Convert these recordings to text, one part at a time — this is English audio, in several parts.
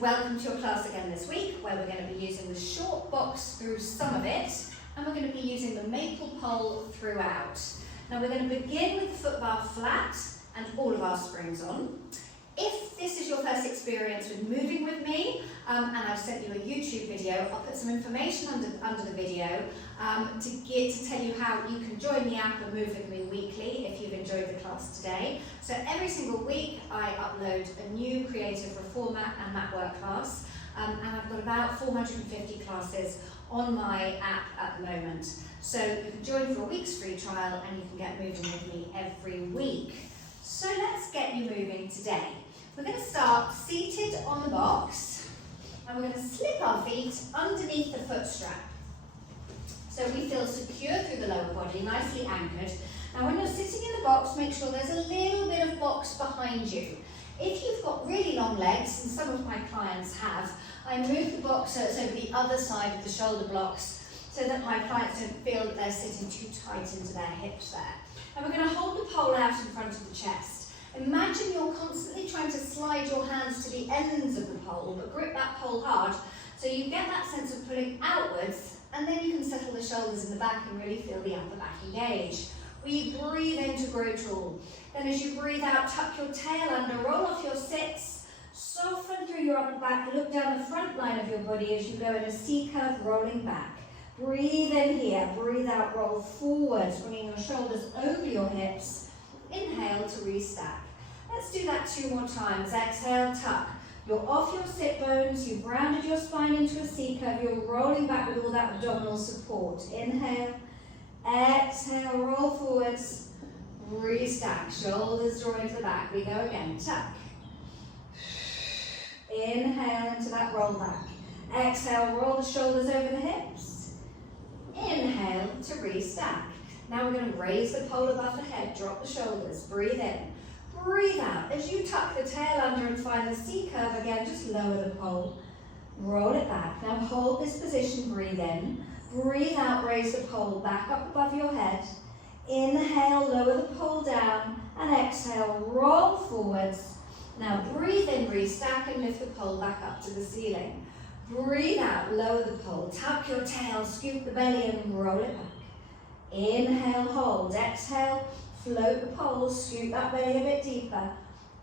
welcome to your class again this week, where we're going to be using the short box through some of it, and we're going to be using the maple pole throughout. Now we're going to begin with the foot bar flat and all of our springs on. If this is your first experience with moving with me, and I've sent you a YouTube video, I'll put some information under the video to tell you how you can join the app and move with me weekly if you've enjoyed the class today. So every single week I upload a new creative reformer and mat work class, and I've got about 450 classes on my app at the moment. So you can join for a week's free trial and you can get moving with me every week. So let's get you moving today. We're going to start seated on the box, and we're going to slip our feet underneath the foot strap. So we feel secure through the lower body, nicely anchored. Now when you're sitting in the box, make sure there's a little bit of box behind you. If you've got really long legs, and some of my clients have, I move the box so it's over the other side of the shoulder blocks so that my clients don't feel that they're sitting too tight into their hips there. And we're going to hold the pole out in front of the chest. Imagine you're constantly trying to slide your hands to the ends of the pole, but grip that pole hard so you get that sense of pulling outwards, and then you can settle the shoulders in the back and really feel the upper back engage. We breathe in to grow tall. Then as you breathe out, tuck your tail under, roll off your sits, soften through your upper back, look down the front line of your body as you go in a C curve, rolling back. Breathe in here, breathe out, roll forwards, bringing your shoulders over your hips. Inhale to restack. Let's do that 2 more times. Exhale, tuck. You're off your sit bones, you've rounded your spine into a C curve, you're rolling back with all that abdominal support. Inhale, exhale, roll forwards, restack. Shoulders draw into the back. We go again, tuck. Inhale into that roll back. Exhale, roll the shoulders over the hips. Inhale to restack. Now we're going to raise the pole above the head, drop the shoulders, breathe in, breathe out. As you tuck the tail under and find the C curve again, just lower the pole, roll it back. Now hold this position, breathe in, breathe out, raise the pole back up above your head. Inhale, lower the pole down, and exhale, roll forwards. Now breathe in, restack, and lift the pole back up to the ceiling. Breathe out, lower the pole, tuck your tail, scoop the belly in, and roll it back. Inhale, hold, exhale, float the pole, scoop that belly a bit deeper.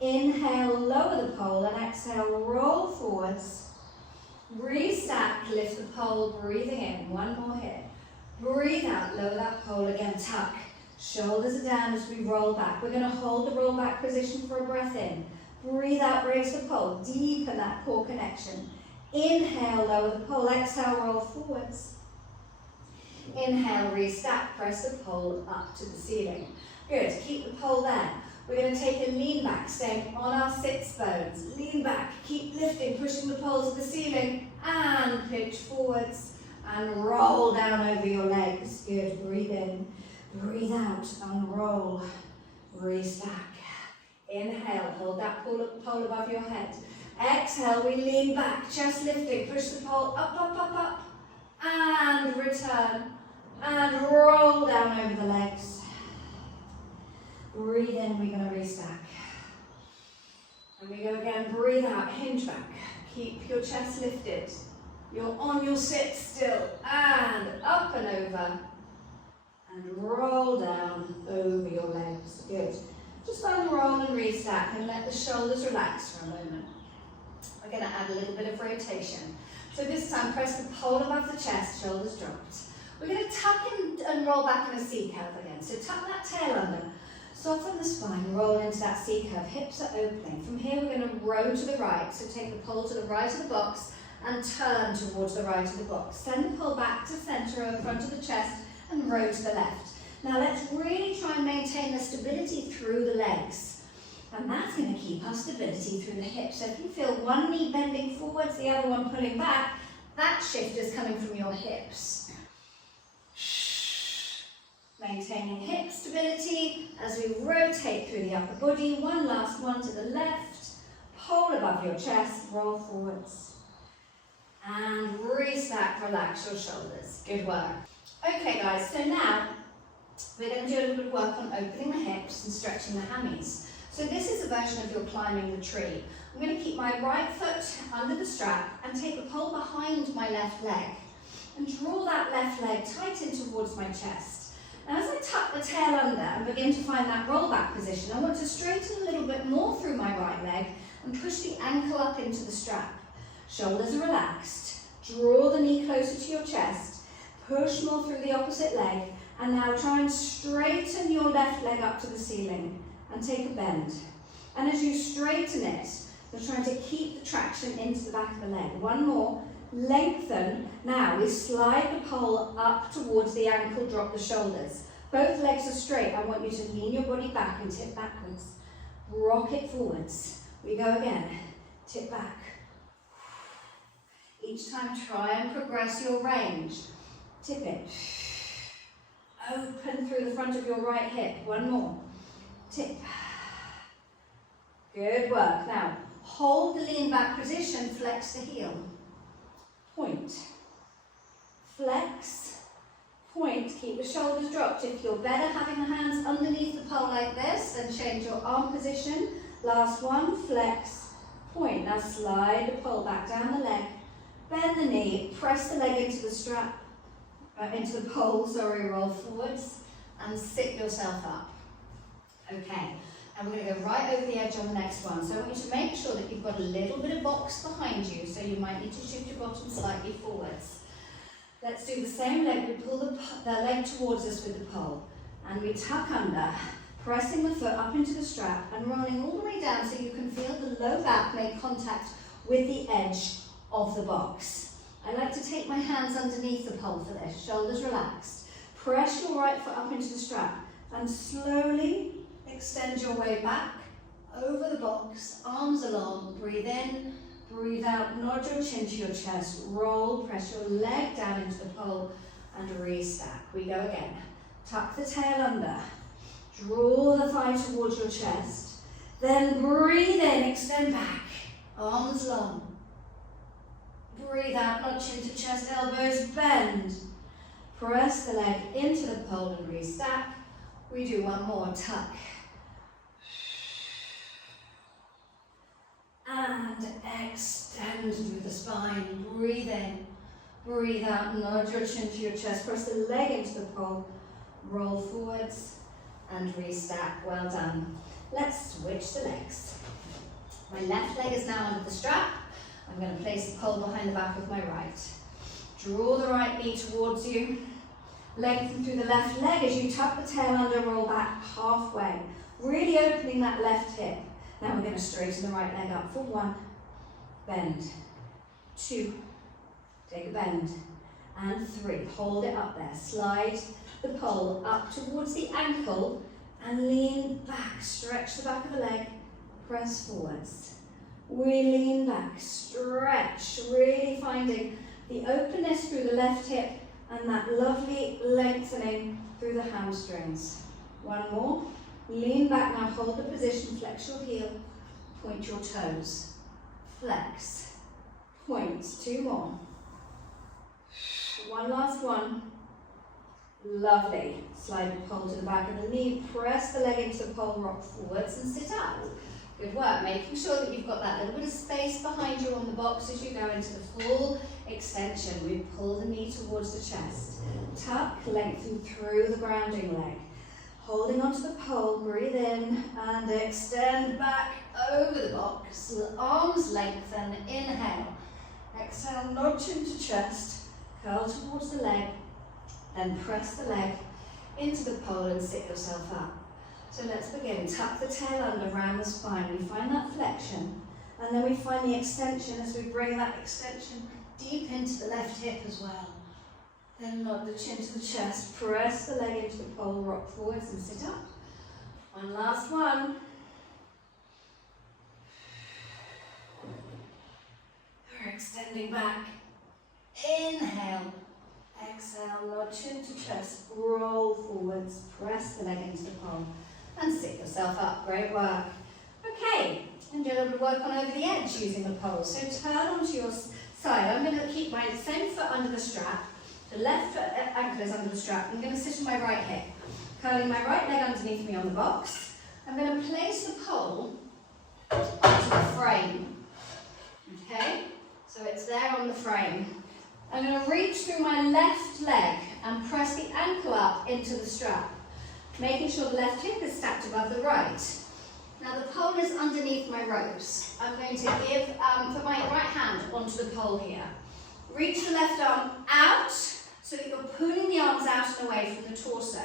Inhale, lower the pole, and exhale, roll forwards. Restack, lift the pole, breathing in, 1 more here. Breathe out, lower that pole again, tuck. Shoulders are down as we roll back. We're going to hold the roll back position for a breath in. Breathe out, raise the pole, deepen that core connection. Inhale, lower the pole, exhale, roll forwards. Inhale, restack, press the pole up to the ceiling. Good, keep the pole there. We're going to take a lean back, staying on our sits bones. Lean back, keep lifting, pushing the pole to the ceiling, and pitch forwards, and roll down over your legs. Good, breathe in, breathe out, and roll, restack. Inhale, hold that pole above your head. Exhale, we lean back, chest lifting, push the pole up, up, up, up, and return, and roll down over the legs. Breathe in, we're going to restack. And we go again, breathe out, hinge back. Keep your chest lifted. You're on your sit still, and up and over, and roll down over your legs. Good. Just unroll and restack, and let the shoulders relax for a moment. We're going to add a little bit of rotation. So this time, press the pole above the chest, shoulders dropped. We're going to tuck in and roll back in a C curve again. So tuck that tail under, soften the spine, roll into that C curve, hips are opening. From here, we're going to row to the right. So take the pole to the right of the box and turn towards the right of the box. Send the pole back to center in front of the chest and row to the left. Now let's really try and maintain the stability through the legs. And that's going to keep our stability through the hips. So if you feel one knee bending forwards, the other one pulling back, that shift is coming from your hips. Maintaining hip stability as we rotate through the upper body. One last one to the left. Pole above your chest, roll forwards. And restack, relax your shoulders. Good work. Okay guys, so now we're going to do a little bit of work on opening the hips and stretching the hammies. So this is a version of your climbing the tree. I'm going to keep my right foot under the strap and take the pole behind my left leg and draw that left leg tight in towards my chest. Now as I tuck the tail under and begin to find that roll back position, I want to straighten a little bit more through my right leg and push the ankle up into the strap. Shoulders are relaxed. Draw the knee closer to your chest. Push more through the opposite leg. And now try and straighten your left leg up to the ceiling and take a bend. And as you straighten it, you're trying to keep the traction into the back of the leg. One more. Lengthen. Now we slide the pole up towards the ankle, drop the shoulders. Both legs are straight. I want you to lean your body back and tip backwards. Rock it forwards. We go again. Tip back. Each time try and progress your range. Tip it. Open through the front of your right hip. One more. Tip. Good work. Now, hold the lean back position, flex the heel. Point. Flex. Point. Keep the shoulders dropped. If you're better having the hands underneath the pole like this, then change your arm position. Last one. Flex. Point. Now slide the pole back down the leg. Bend the knee. Press the leg into the strap. Into the pole, roll forwards and sit yourself up. Okay, and we're going to go right over the edge on the next one. So I want you to make sure that you've got a little bit of box behind you, so you might need to shift your bottom slightly forwards. Let's do the same leg. We pull the leg towards us with the pole and we tuck under, pressing the foot up into the strap and rolling all the way down so you can feel the low back make contact with the edge of the box. I like to take my hands underneath the pole for this, shoulders relaxed. Press your right foot up into the strap and slowly extend your way back over the box, arms along, breathe in, breathe out, nod your chin to your chest, roll, press your leg down into the pole and restack. We go again. Tuck the tail under, draw the thigh towards your chest, then breathe in, extend back, arms long. Breathe out, nod chin to chest, elbows bend. Press the leg into the pole and restack. We do one more, tuck. And extend through the spine. Breathe in, breathe out, nod your chin to your chest. Press the leg into the pole, roll forwards and restack. Well done. Let's switch the legs. My left leg is now under the strap. I'm going to place the pole behind the back of my right. Draw the right knee towards you. Lengthen through the left leg as you tuck the tail under, roll back halfway. Really opening that left hip. Now we're going to straighten the right leg up for 1, bend, 2, take a bend, and 3. Hold it up there. Slide the pole up towards the ankle and lean back. Stretch the back of the leg, press forwards. We lean back, stretch, really finding the openness through the left hip and that lovely lengthening through the hamstrings. One more. Lean back now, hold the position, flex your heel, point your toes. Flex, point, 2 more. One last one. Lovely. Slide the pole to the back of the knee, press the leg into the pole, rock forwards and sit up. Good work, making sure that you've got that little bit of space behind you on the box as you go into the full extension. We pull the knee towards the chest. Tuck, lengthen through the grounding leg. Holding onto the pole, breathe in and extend back over the box. Arms lengthen, inhale. Exhale, nod chin to chest, curl towards the leg, then press the leg into the pole and sit yourself up. So let's begin. Tuck the tail under, round the spine. We find that flexion, and then we find the extension as we bring that extension deep into the left hip as well. Then nod the chin to the chest, press the leg into the pole, rock forwards and sit up. One last one. We're extending back. Inhale. Exhale, nod chin to chest, roll forwards, press the leg into the pole and sit yourself up. Great work. Okay, and do a little bit of work on over the edge using the pole. So turn onto your side. I'm going to keep my same foot under the strap. The left foot ankle is under the strap. I'm going to sit on my right hip, curling my right leg underneath me on the box. I'm going to place the pole onto the frame. Okay, so it's there on the frame. I'm going to reach through my left leg and press the ankle up into the strap, making sure the left hip is stacked above the right. Now the pole is underneath my ropes. I'm going to put my right hand onto the pole here. Reach the left arm out so that you're pulling the arms out and away from the torso.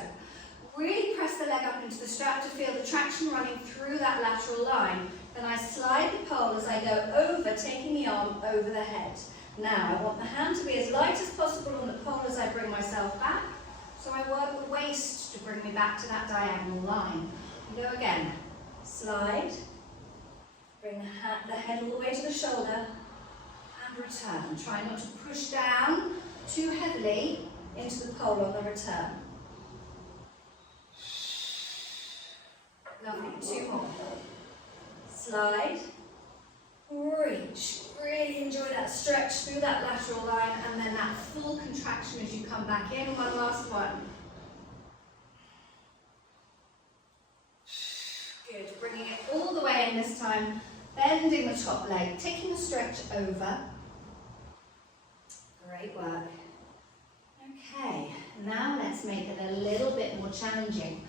Really press the leg up into the strap to feel the traction running through that lateral line. Then I slide the pole as I go over, taking the arm over the head. Now I want the hand to be as light as possible on the pole as I bring myself back. So I work the waist to bring me back to that diagonal line. And go again. Slide. Bring the head all the way to the shoulder. And return. Try not to push down too heavily into the pole on the return. Lovely, 2 more. Slide, reach. Really enjoy that stretch through that lateral line and then that full contraction as you come back in. One last one. Good, bringing it all the way in this time. Bending the top leg, taking the stretch over. Great work. Okay, now let's make it a little bit more challenging.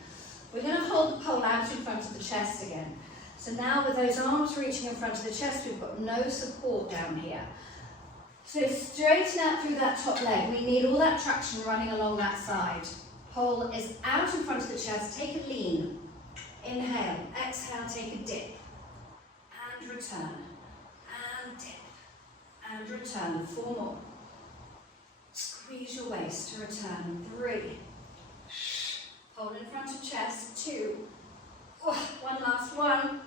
We're going to hold the pole out in front of the chest again. So now with those arms reaching in front of the chest, we've got no support down here. So straighten out through that top leg. We need all that traction running along that side. Pole is out in front of the chest. Take a lean. Inhale. Exhale. Take a dip. And return. And dip. And return. 4 more. Squeeze your waist to return. 3. Hold in front of chest. 2. One last one.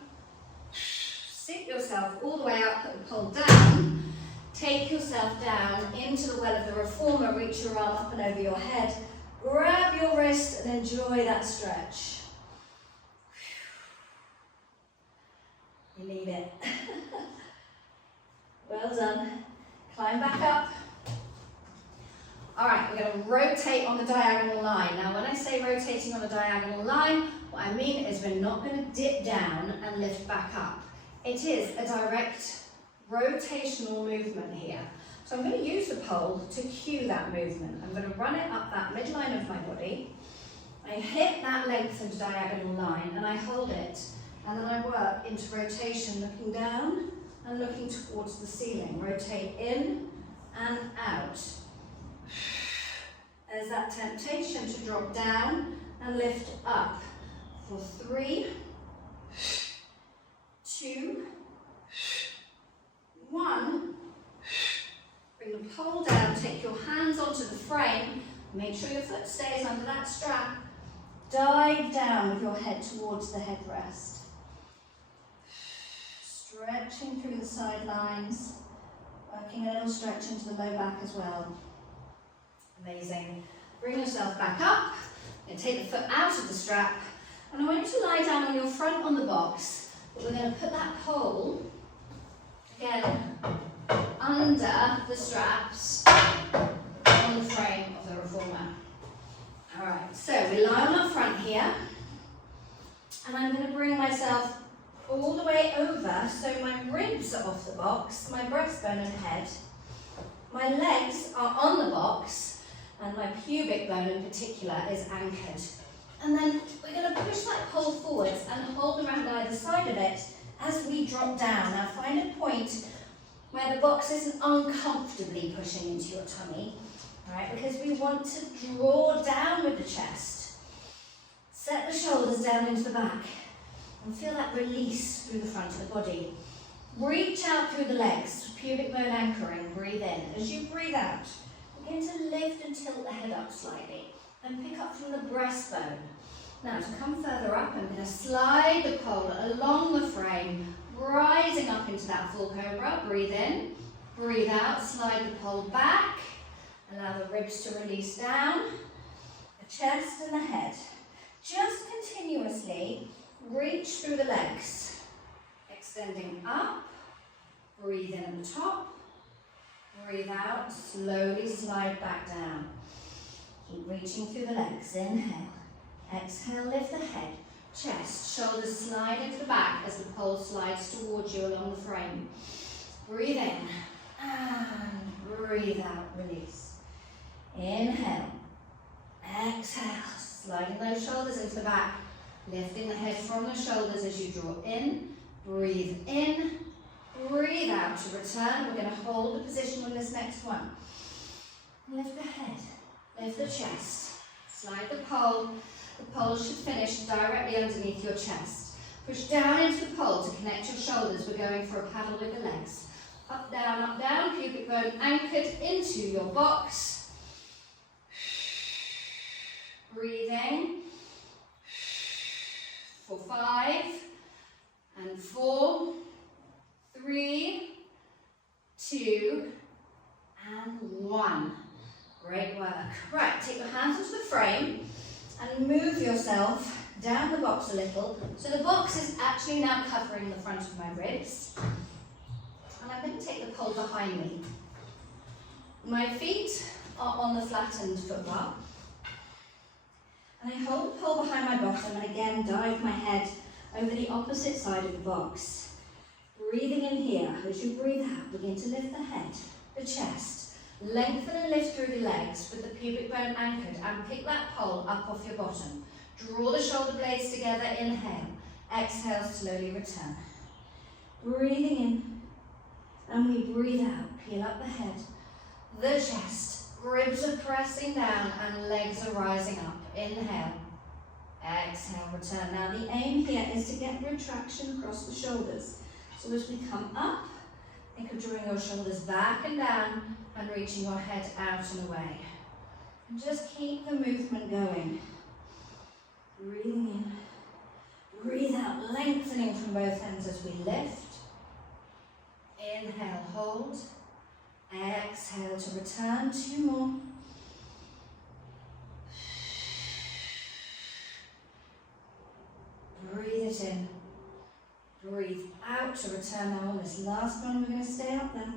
Sit yourself all the way up, put the pole down. Take yourself down into the well of the reformer. Reach your arm up and over your head. Grab your wrist and enjoy that stretch. You need it. Well done. Climb back up. All right, we're going to rotate on the diagonal line. Now, when I say rotating on the diagonal line, what I mean is we're not going to dip down and lift back up. It is a direct rotational movement here. So I'm going to use the pole to cue that movement. I'm going to run it up that midline of my body. I hit that length of diagonal line and I hold it. And then I work into rotation, looking down and looking towards the ceiling. Rotate in and out. There's that temptation to drop down and lift up for 3, 2, 1. Bring the pole down, take your hands onto the frame, make sure your foot stays under that strap. Dive down with your head towards the headrest. Stretching through the sidelines, working a little stretch into the low back as well. Amazing. Bring yourself back up and take the foot out of the strap. And I want you to lie down on your front on the box. But we're going to put that pole again under the straps on the frame of the reformer. All right, so we lie on our front here. And I'm going to bring myself all the way over so my ribs are off the box, my breastbone and head. My legs are on the box. And my pubic bone in particular is anchored. And then we're going to push that pole forwards and hold around either side of it as we drop down. Now find a point where the box isn't uncomfortably pushing into your tummy, right? Because we want to draw down with the chest. Set the shoulders down into the back and feel that release through the front of the body. Reach out through the legs, pubic bone anchoring, breathe in. As you breathe out, begin to lift and tilt the head up slightly and pick up from the breastbone. Now to come further up, I'm going to slide the pole along the frame, rising up into that full cobra. Breathe in, breathe out, slide the pole back, allow the ribs to release down, the chest and the head. Just continuously reach through the legs, extending up, breathe in at the top. Breathe out, slowly slide back down. Keep reaching through the legs. Inhale. Exhale, lift the head. chest. Shoulders slide into the back as the pole slides towards you along the frame. Breathe in and breathe out, release. Inhale, exhale, sliding those shoulders into the back, lifting the head from the shoulders as you draw in, breathe out to return. We're going to hold the position on this next one. Lift the head, lift the chest, slide the pole. The pole should finish directly underneath your chest. Push down into the pole to connect your shoulders. We're going for a paddle with the legs. Up, down, pubic bone anchored into your box. Breathing. For 5 and 4, 3, 2 and 1. Great work. Right, take your hands onto the frame and move yourself down the box a little. So the box is actually now covering the front of my ribs. And I'm going to take the pole behind me. My feet are on the flattened foot bar. And I hold the pole behind my bottom and again dive my head over the opposite side of the box. Breathing in here. As you breathe out, begin to lift the head, the chest. Lengthen and lift through the legs with the pubic bone anchored and pick that pole up off your bottom. Draw the shoulder blades together, inhale. Exhale, slowly return. Breathing in and we breathe out. Peel up the head, the chest, ribs are pressing down and legs are rising up. Inhale, exhale, return. Now the aim here is to get retraction across the shoulders. So as we come up, think of drawing your shoulders back and down and reaching your head out and away. And just keep the movement going. Breathing in, breathe out, lengthening from both ends as we lift. Inhale, hold. Exhale to return. 2 more. Breathe it in. Breathe out to return. Now on this last one, we're going to stay up there.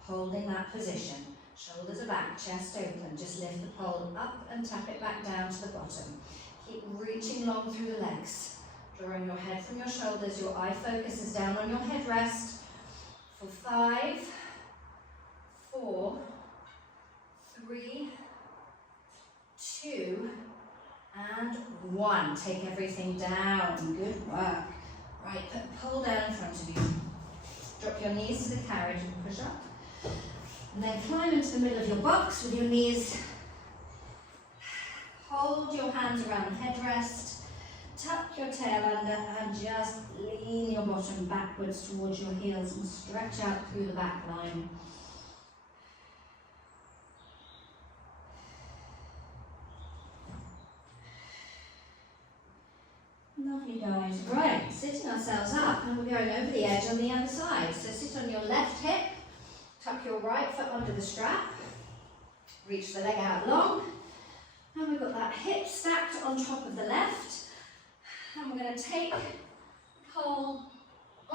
Holding that position. Shoulders are back, chest open. Just lift the pole up and tap it back down to the bottom. Keep reaching long through the legs. Drawing your head from your shoulders. Your eye focus is down on your headrest. For 5, 4, 3, 2, and 1. Take everything down. Good work. Right, put the pole down in front of you. Drop your knees to the carriage and push up. And then climb into the middle of your box with your knees. Hold your hands around the headrest. Tuck your tail under and just lean your bottom backwards towards your heels and stretch out through the back line. Lovely guys. Right, sitting ourselves up and we're going over the edge on the other side. So sit on your left hip, tuck your right foot under the strap, reach the leg out long, and we've got that hip stacked on top of the left. And we're going to take the pole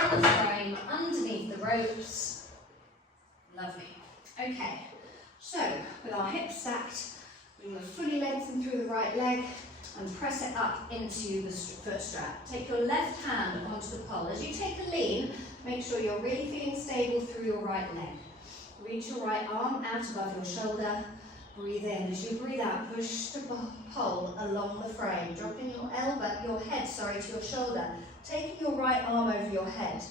on the frame underneath the ropes. Lovely. Okay, so with our hips stacked, we're going to fully lengthen through the right leg and press it up into the foot strap. Take your left hand onto the pole. As you take the lean, make sure you're really feeling stable through your right leg. Reach your right arm out above your shoulder. Breathe in. As you breathe out, push the pole along the frame, dropping your head to your shoulder, taking your right arm over your head.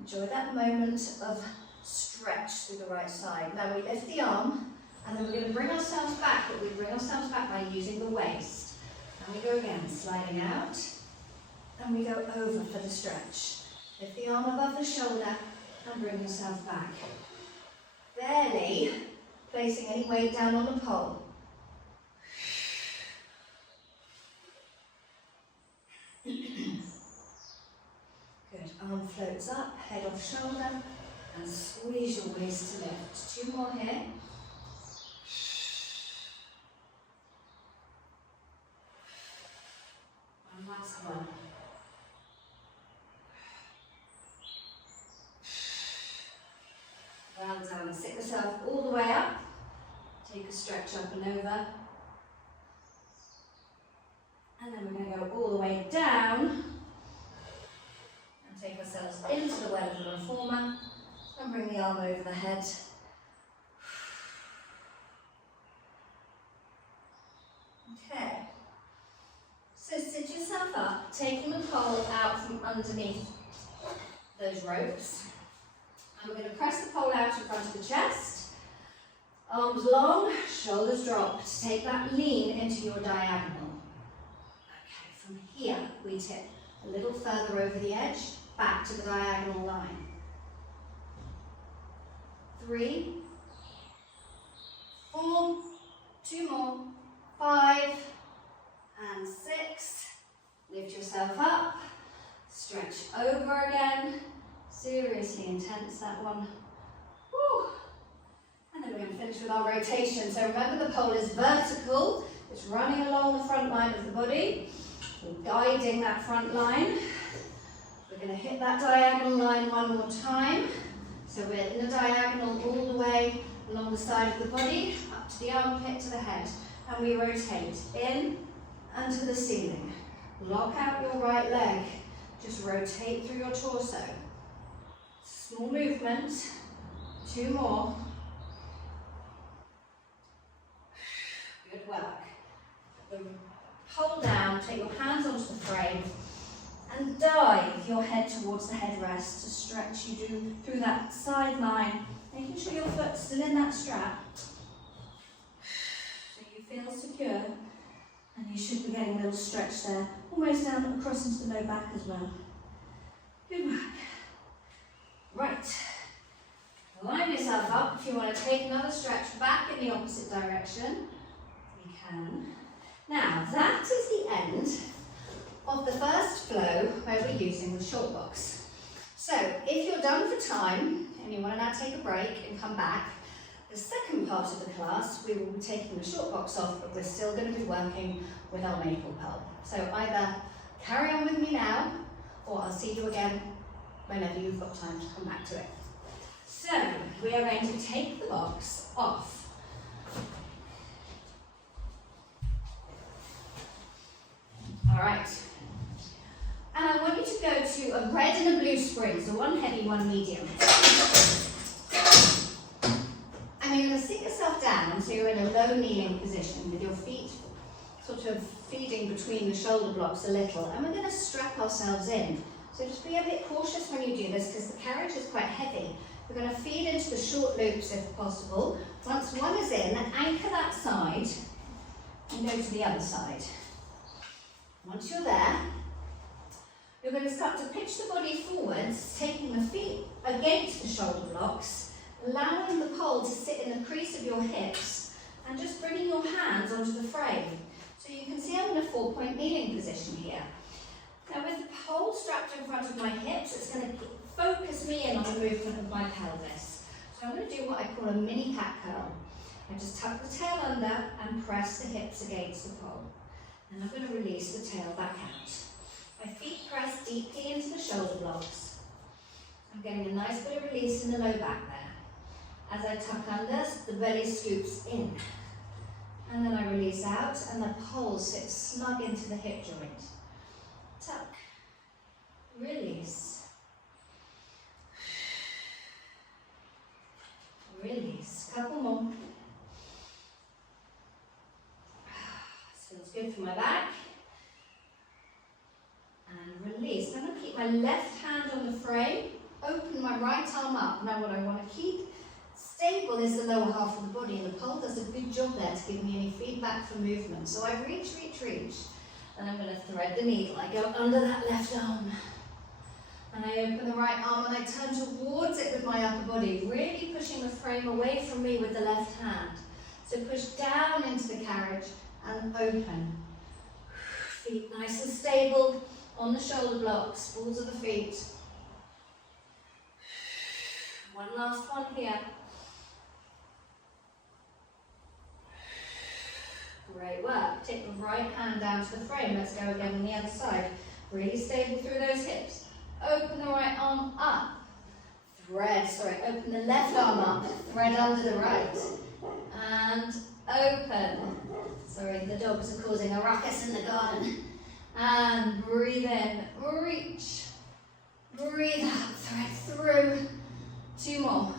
Enjoy that moment of stretch through the right side. Now we lift the arm, and then we're going to bring ourselves back, but we bring ourselves back by using the waist. And we go again, sliding out, and we go over for the stretch. Lift the arm above the shoulder, and bring yourself back. Barely placing any weight down on the pole. Good, arm floats up, head off shoulder, and squeeze your waist to lift. 2 more here. One last one. Well done. Sit yourself all the way up. Take a stretch up and over. And then we're going to go all the way down and take ourselves into the well of the reformer and bring the arm over the head. Okay. So sit yourself up, taking the pole out from underneath those ropes. And we're going to press the pole out in front of the chest. Arms long, shoulders dropped. Take that lean into your diagonal. Okay, from here we tip a little further over the edge, back to the diagonal line. 3, 4, 2 more, 5, and 6. Lift yourself up, stretch over again. Seriously intense, that one. Woo. And then we're going to finish with our rotation. So remember, the pole is vertical. It's running along the front line of the body. We're guiding that front line. We're going to hit that diagonal line one more time. So we're in a diagonal all the way along the side of the body, up to the armpit, to the head. And we rotate in and to the ceiling. Lock out your right leg. Just rotate through your torso. Small movement. 2 more. Good work. Hold down, take your hands onto the frame and dive your head towards the headrest to stretch. You do through that side line, making sure your foot's still in that strap. So you feel secure, and you should be getting a little stretch there, almost down across into the low back as well. Good work. Right. Line yourself up. If you want to take another stretch back in the opposite direction, you can. Now, that is the end of the first flow where we're using the short box. So, if you're done for time and you want to now take a break and come back, the second part of the class we will be taking the short box off, but we're still going to be working with our maple pole. So either carry on with me now, or I'll see you again whenever you've got time to come back to it. So, we are going to take the box off. Alright, and I want you to go to a red and a blue spring, so one heavy, one medium. And you're going to sit yourself down so you're in a low kneeling position with your feet sort of feeding between the shoulder blocks a little, and we're going to strap ourselves in. So just be a bit cautious when you do this because the carriage is quite heavy. We're going to feed into the short loops if possible. Once one is in, anchor that side and go to the other side. Once you're there, you're going to start to pitch the body forwards, taking the feet against the shoulder blocks, allowing the pole to sit in the crease of your hips, and just bringing your hands onto the frame. So you can see I'm in a 4-point kneeling position here. Now with the pole strapped in front of my hips, it's going to focus me in on the movement of my pelvis. So I'm going to do what I call a mini cat curl. I just tuck the tail under and press the hips against the pole. And I'm going to release the tail back out. My feet press deeply into the shoulder blocks. I'm getting a nice bit of release in the low back there. As I tuck under, the belly scoops in. And then I release out and the pole sits snug into the hip joint. Tuck. Release. Release. Couple more. Feels good for my back. And release. I'm going to keep my left hand on the frame, open my right arm up. Now what I want to keep stable is the lower half of the body, and the pole does a good job there to give me any feedback for movement. So I reach, and I'm going to thread the needle. I go under that left arm. And I open the right arm and I turn towards it with my upper body, really pushing the frame away from me with the left hand. So push down into the carriage and open. Feet nice and stable on the shoulder blocks, balls of the feet. One last one here. Great work. Take the right hand down to the frame. Let's go again on the other side. Really stable through those hips. Open the right arm up. Open the left arm up. Thread under the right. And open. Sorry, the dogs are causing a ruckus in the garden. And breathe in, reach. Breathe out, thread through. 2 more.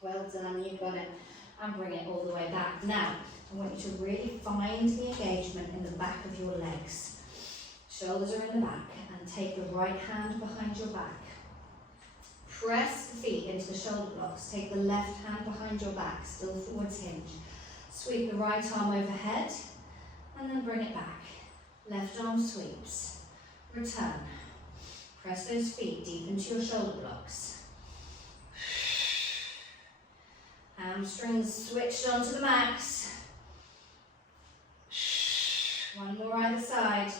Well done, you got it. And bring it all the way back. Now, I want you to really find the engagement in the back of your legs. Shoulders are in the back, and take the right hand behind your back. Press the feet into the shoulder blocks. Take the left hand behind your back, still forwards hinge. Sweep the right arm overhead, and then bring it back. Left arm sweeps. Return. Press those feet deep into your shoulder blocks. Hamstrings switched on to the max. 1 more either side.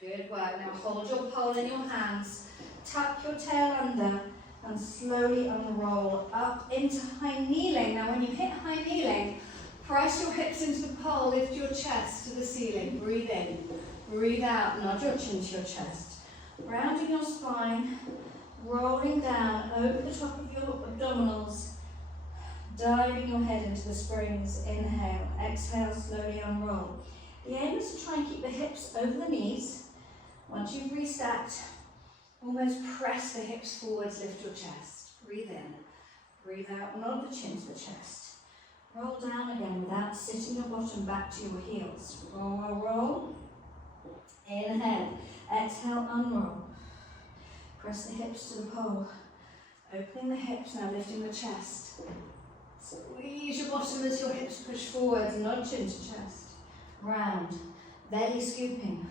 Good work. Now hold your pole in your hands. Tuck your tail under and slowly unroll up into high kneeling. Now when you hit high kneeling, press your hips into the pole, lift your chest to the ceiling. Breathe in, breathe out, nod your chin to your chest. Rounding your spine, rolling down over the top of your abdominals, diving your head into the springs. Inhale, exhale, slowly unroll. The aim is to try and keep the hips over the knees. Once you've restacked, almost press the hips forwards, lift your chest. Breathe in, breathe out, nod the chin to the chest. Roll down again without sitting your bottom back to your heels. Roll, roll, roll. Inhale, exhale, unroll. Press the hips to the pole. Opening the hips, now lifting the chest. Squeeze your bottom as your hips push forwards, nod chin to chest. Round, belly scooping.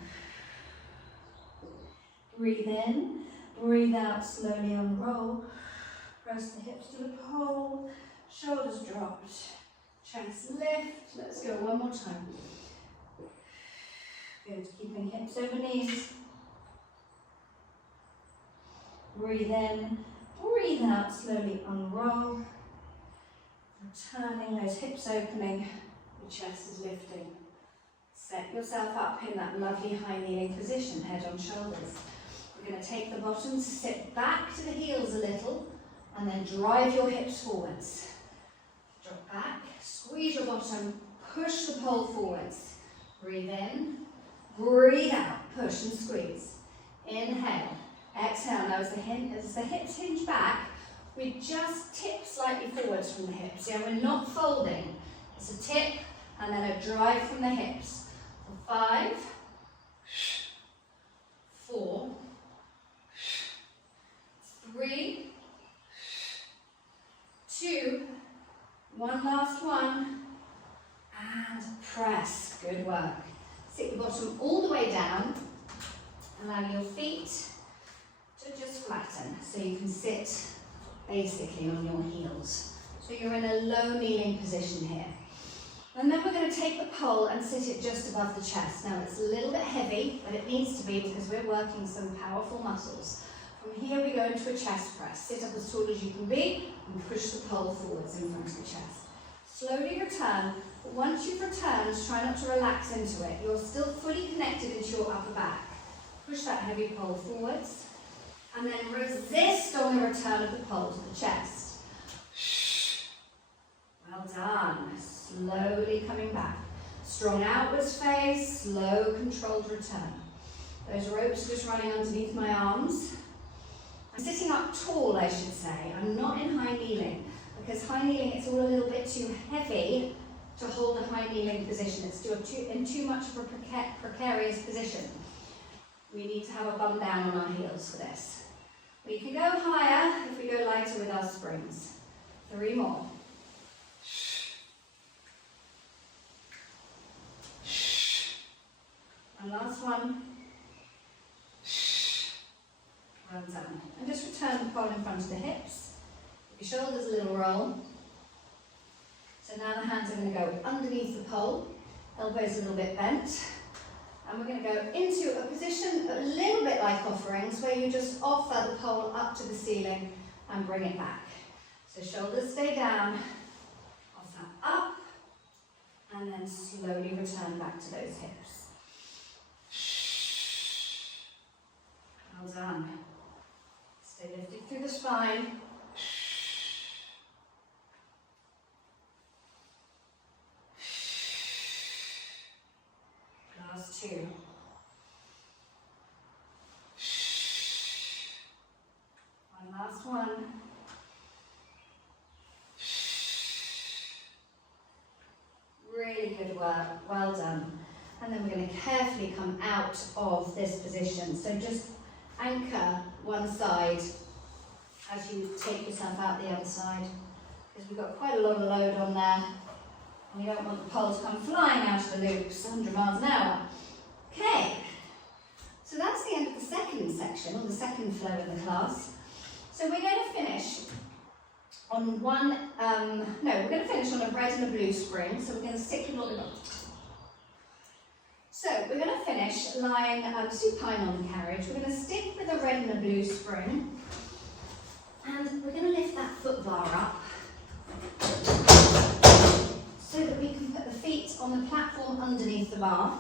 Breathe in, breathe out, slowly unroll. Press the hips to the pole, shoulders dropped, chest lift. Let's go one more time. Good, keeping hips over knees. Breathe in, breathe out, slowly unroll. Returning those hips opening, the chest is lifting. Set yourself up in that lovely high kneeling position, head on shoulders. We're going to take the bottom to sit back to the heels a little, and then drive your hips forwards. Drop back, squeeze your bottom, push the pole forwards. Breathe in, breathe out, push and squeeze. Inhale, exhale. Now as the hips hinge back, we just tip slightly forwards from the hips. Yeah, we're not folding. It's a tip and then a drive from the hips. For 5, 4, 3, 2, one last one, and press. Good work. Sit your bottom all the way down. Allow your feet to just flatten so you can sit basically on your heels. So you're in a low kneeling position here. And then we're going to take the pole and sit it just above the chest. Now it's a little bit heavy, but it needs to be because we're working some powerful muscles. From here we go into a chest press. Sit up as tall as you can be and push the pole forwards in front of the chest. Slowly return, but once you've returned, try not to relax into it. You're still fully connected into your upper back. Push that heavy pole forwards, and then resist on the return of the pole to the chest. Well done. Slowly coming back. Strong outwards face, slow controlled return. Those ropes are just running underneath my arms. I'm sitting up tall, I should say. I'm not in high kneeling, because high kneeling it's all a little bit too heavy to hold a high kneeling position. It's in too much of a precarious position. We need to have a bum down on our heels for this. We can go higher if we go lighter with our springs. 3 more. And last one. Well done. And just return the pole in front of the hips. Give your shoulders a little roll. So now the hands are going to go underneath the pole. Elbows a little bit bent. And we're going to go into a position a little bit like offerings, where you just offer the pole up to the ceiling and bring it back. So shoulders stay down, offer up, and then slowly return back to those hips. Well done. So lift it through the spine. Last two. One last one. Really good work, well done. And then we're going to carefully come out of this position. So just anchor one side as you take yourself out the other side, because we've got quite a lot of load on there. And we don't want the pole to come flying out of the loops 100 miles an hour. Okay, so that's the end of the second section, or the second flow in the class. So we're going to finish on one, we're going to finish on a red and a blue spring, so we're going to stick with what we've got. So we're going to finish lying supine on the carriage. We're going to stick with a red and a blue spring, and we're going to lift that foot bar up so that we can put the feet on the platform underneath the bar,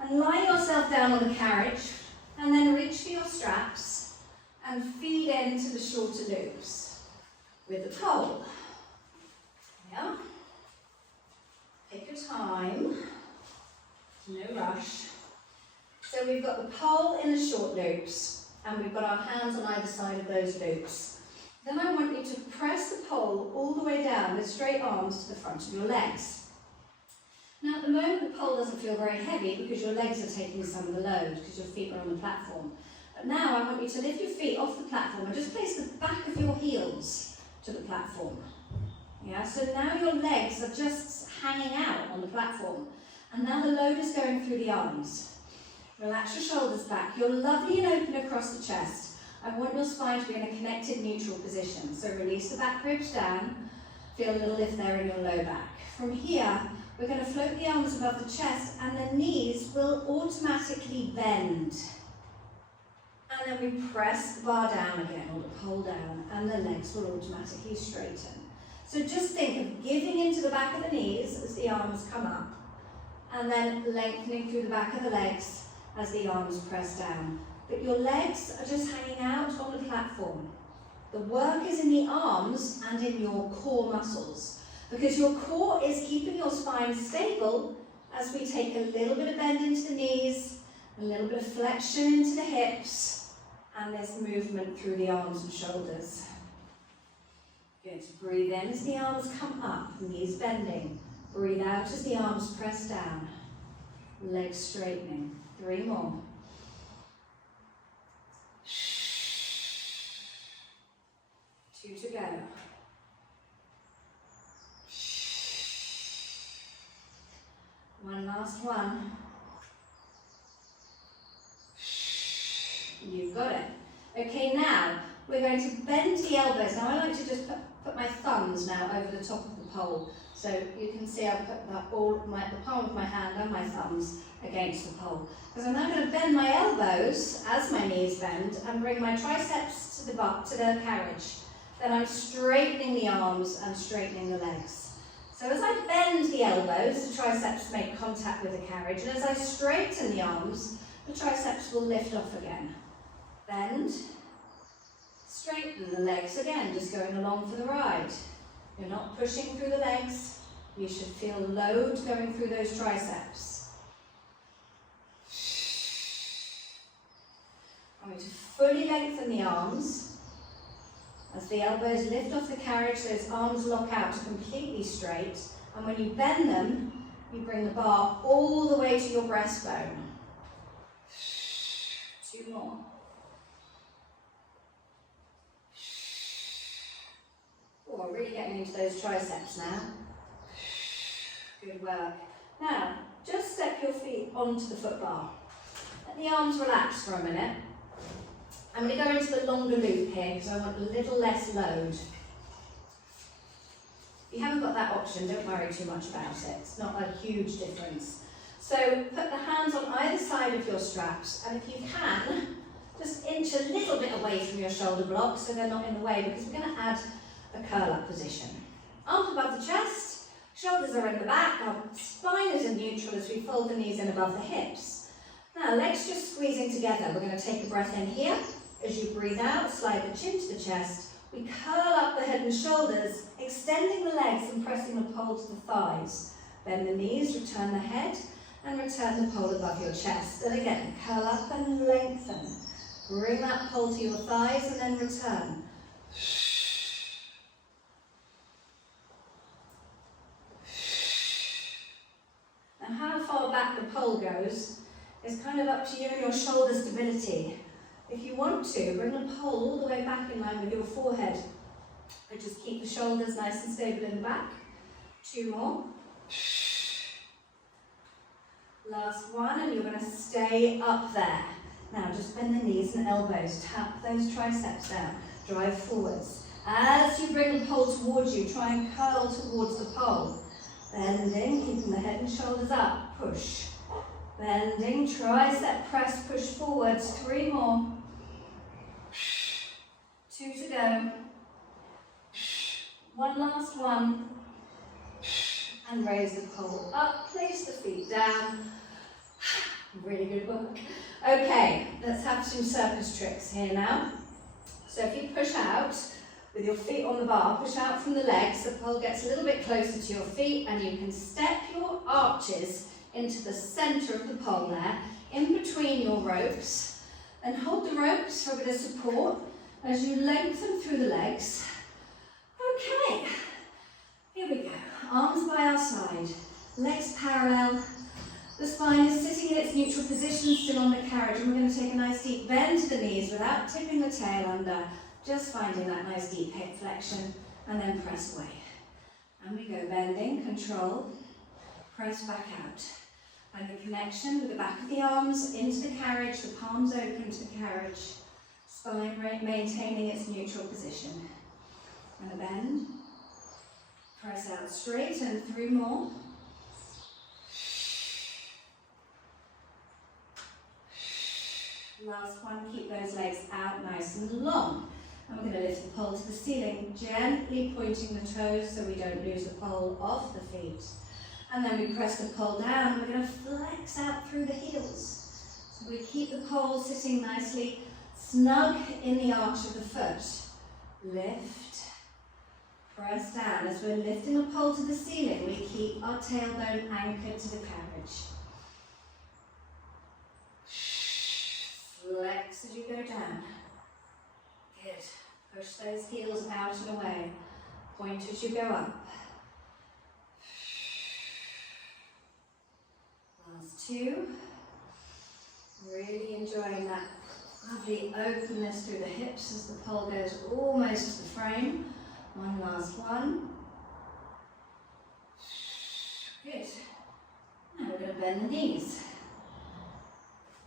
and lie yourself down on the carriage, and then reach for your straps and feed into the shorter loops with the pole. Yeah. Take your time, no rush. So we've got the pole in the short loops, and we've got our hands on either side of those loops. Then I want you to press the pole all the way down with straight arms to the front of your legs. Now at the moment the pole doesn't feel very heavy because your legs are taking some of the load because your feet are on the platform. But now I want you to lift your feet off the platform and just place the back of your heels to the platform. Yeah, so now your legs are just hanging out on the platform, and now the load is going through the arms. Relax your shoulders back. You're lovely and open across the chest. I want your spine to be in a connected neutral position. So release the back ribs down. Feel a little lift there in your low back. From here, we're going to float the arms above the chest, and the knees will automatically bend. And then we press the bar down again, or the pole down, and the legs will automatically straighten. So just think of giving into the back of the knees as the arms come up, and then lengthening through the back of the legs as the arms press down. But your legs are just hanging out on the platform. The work is in the arms and in your core muscles, because your core is keeping your spine stable as we take a little bit of bend into the knees, a little bit of flexion into the hips, and this movement through the arms and shoulders. Good. Breathe in as the arms come up, knees bending. Breathe out as the arms press down, legs straightening. 3 more. Two to go. One last one. You've got it. Okay, now we're going to bend the elbows. Now I like to just put my thumbs now over the top of the pole. So you can see I've put the palm of my hand and my thumbs against the pole. Because I'm now going to bend my elbows as my knees bend and bring my triceps to the carriage. Then I'm straightening the arms and straightening the legs. So as I bend the elbows, the triceps make contact with the carriage, and as I straighten the arms, the triceps will lift off again. Bend, straighten the legs again, just going along for the ride. You're not pushing through the legs. You should feel load going through those triceps. I'm going to fully lengthen the arms. As the elbows lift off the carriage, those arms lock out completely straight. And when you bend them, you bring the bar all the way to your breastbone. 2 more. Oh, really getting into those triceps now. Good work. Now, just step your feet onto the foot bar. Let the arms relax for a minute. I'm going to go into the longer loop here because I want a little less load. If you haven't got that option, don't worry too much about it. It's not a huge difference. So put the hands on either side of your straps, and if you can, just inch a little bit away from your shoulder blocks so they're not in the way, because we're going to add a curl-up position. Arms above the chest, shoulders are in the back, our spine is in neutral as we fold the knees in above the hips. Now, legs just squeezing together. We're going to take a breath in here, As you breathe out, slide the chin to the chest. We curl up the head and shoulders, extending the legs and pressing the pole to the thighs. Bend the knees, return the head, and return the pole above your chest. And again, curl up and lengthen. Bring that pole to your thighs and then return. And how far back the pole goes is kind of up to you and your shoulder stability. If you want to, bring the pole all the way back in line with your forehead. But just keep the shoulders nice and stable in the back. 2 more. Last one, and you're going to stay up there. Now just bend the knees and elbows, tap those triceps down, drive forwards. As you bring the pole towards you, try and curl towards the pole. Bending, keeping the head and shoulders up, push. Bending, tricep press, push forwards, 3 more. 2 to go. 1 last one. And raise the pole up, place the feet down. Really good work. Okay, let's have some circus tricks here now. So if you push out with your feet on the bar, push out from the legs, the pole gets a little bit closer to your feet and you can step your arches into the centre of the pole there, in between your ropes, and hold the ropes for a bit of support as you lengthen through the legs. Okay, here we go. Arms by our side, legs parallel. The spine is sitting in its neutral position, still on the carriage, and we're going to take a nice deep bend to the knees without tipping the tail under, just finding that nice deep hip flexion, and then press away. And we go bending, control, press back out. And the connection with the back of the arms into the carriage, the palms open to the carriage, spine maintaining its neutral position. And a bend. Press out straight and 3 more. Last one, keep those legs out nice and long. And we're going to lift the pole to the ceiling, gently pointing the toes so we don't lose the pole off the feet. And then we press the pole down, we're going to flex out through the heels. So we keep the pole sitting nicely snug in the arch of the foot. Lift. Press down. As we're lifting the pole to the ceiling, we keep our tailbone anchored to the carriage. Flex as you go down. Good. Push those heels out and away. Point as you go up. Last 2. Really enjoying that lovely openness through the hips as the pole goes almost to the frame. 1 last one. Good. Now we're going to bend the knees.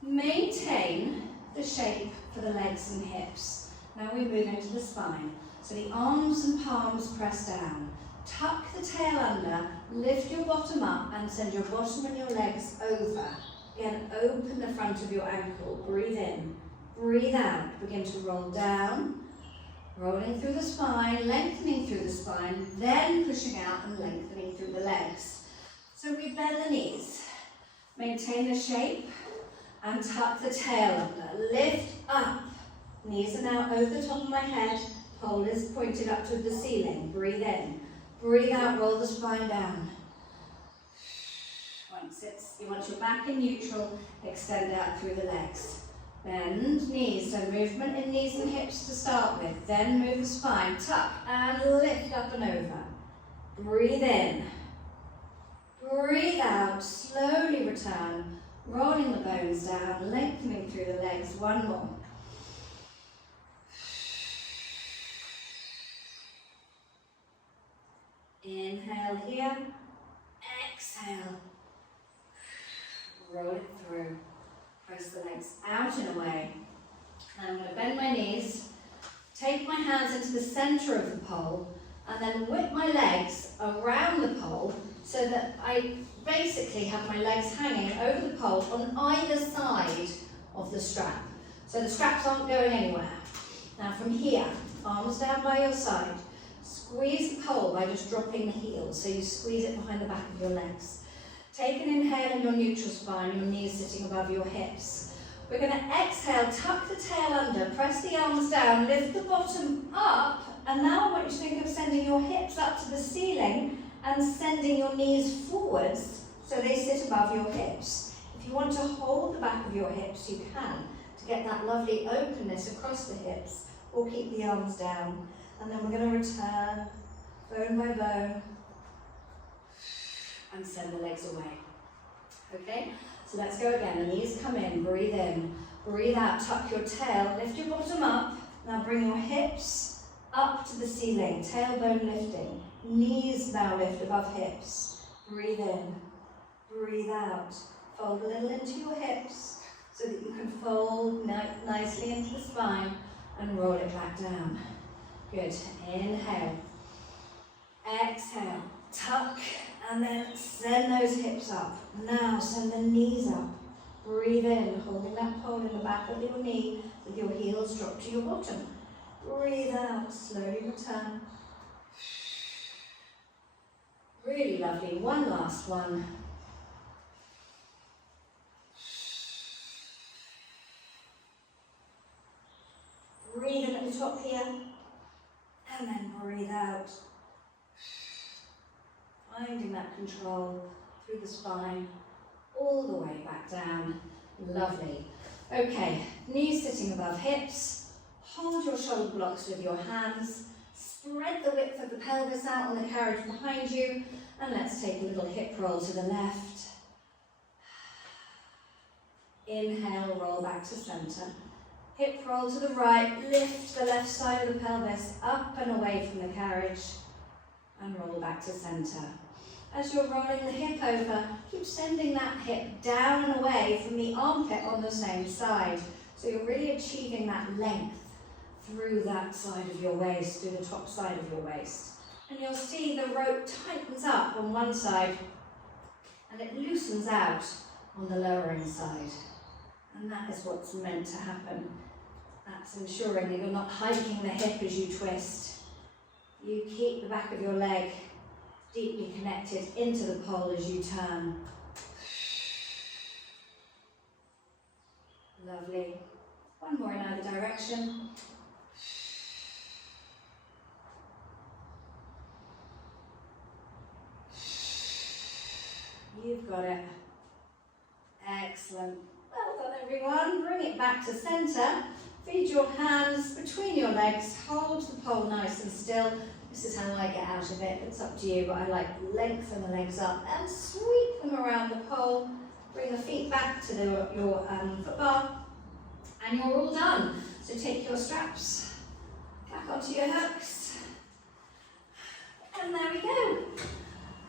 Maintain the shape for the legs and hips. Now we move into the spine. So the arms and palms press down. Tuck the tail under, lift your bottom up and send your bottom and your legs over. Again, open the front of your ankle. Breathe in, breathe out. Begin to roll down. Rolling through the spine, lengthening through the spine, then pushing out and lengthening through the legs. So we bend the knees, maintain the shape, and tuck the tail under. Lift up. Knees are now over the top of my head. Pole is pointed up to the ceiling. Breathe in. Breathe out, roll the spine down. Once you're back in neutral, extend out through the legs. Bend knees, so movement in knees and hips to start with. Then move the spine, tuck and lift up and over. Breathe in. Breathe out, slowly return. Rolling the bones down, lengthening through the legs. 1 more. Inhale here, exhale. Roll it through. Press the legs out and away. And I'm going to bend my knees, take my hands into the centre of the pole, and then whip my legs around the pole so that I basically have my legs hanging over the pole on either side of the strap. So the straps aren't going anywhere. Now from here, arms down by your side, squeeze the pole by just dropping the heels, so you squeeze it behind the back of your legs. Take an inhale in your neutral spine, your knees sitting above your hips. We're going to exhale, tuck the tail under, press the arms down, lift the bottom up, and now I want you to think of sending your hips up to the ceiling and sending your knees forwards so they sit above your hips. If you want to hold the back of your hips, you can, to get that lovely openness across the hips, or keep the arms down. And then we're going to return, bone by bone, and send the legs away. Okay, so let's go again. The knees come in, breathe out, tuck your tail, lift your bottom up. Now bring your hips up to the ceiling, tailbone lifting. Knees now lift above hips. Breathe in, breathe out. Fold a little into your hips so that you can fold nicely into the spine and roll it back down. Good. Inhale. Exhale. Tuck and then send those hips up. Now send the knees up. Breathe in, holding that pole in the back of your knee with your heels drop to your bottom. Breathe out, slowly return. Really lovely. One last one. Breathe in at the top here, and then breathe out. Finding that control through the spine, all the way back down. Lovely. Okay, knees sitting above hips. Hold your shoulder blocks with your hands. Spread the width of the pelvis out on the carriage behind you. And let's take a little hip roll to the left. Inhale, roll back to center. Hip roll to the right. Lift the left side of the pelvis up and away from the carriage. And roll back to center. As you're rolling the hip over, keep sending that hip down and away from the armpit on the same side. So you're really achieving that length through that side of your waist, through the top side of your waist. And you'll see the rope tightens up on one side and it loosens out on the lowering side. And that is what's meant to happen. That's ensuring that you're not hiking the hip as you twist. You keep the back of your leg deeply connected into the pole as you turn. Lovely. One more in either direction. You've got it. Excellent. Well done, everyone. Bring it back to center. Feed your hands between your legs. Hold the pole nice and still. This is how I get out of it. It's up to you, but I like to lengthen the legs up and sweep them around the pole. Bring the feet back to your foot bar, and you're all done. So take your straps back onto your hooks. And there we go.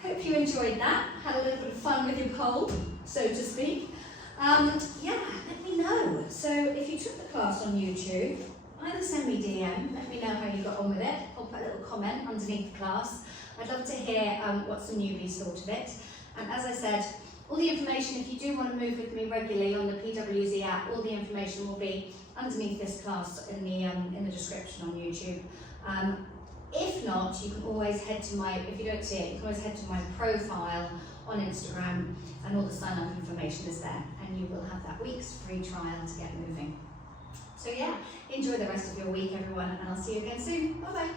Hope you enjoyed that. Had a little bit of fun with your pole, so to speak. Yeah, let me know. So if you took the class on YouTube, either send me DM, let me know how you got on with it, or put a little comment underneath the class. I'd love to hear what some newbies thought of it. And as I said, all the information, if you do want to move with me regularly on the PWZ app, all the information will be underneath this class in the description on YouTube. If not, you can always head to if you don't see it, you can always head to my profile on Instagram, and all the sign-up information is there, and you will have that week's free trial to get moving. So yeah, enjoy the rest of your week, everyone, and I'll see you again soon. Bye-bye.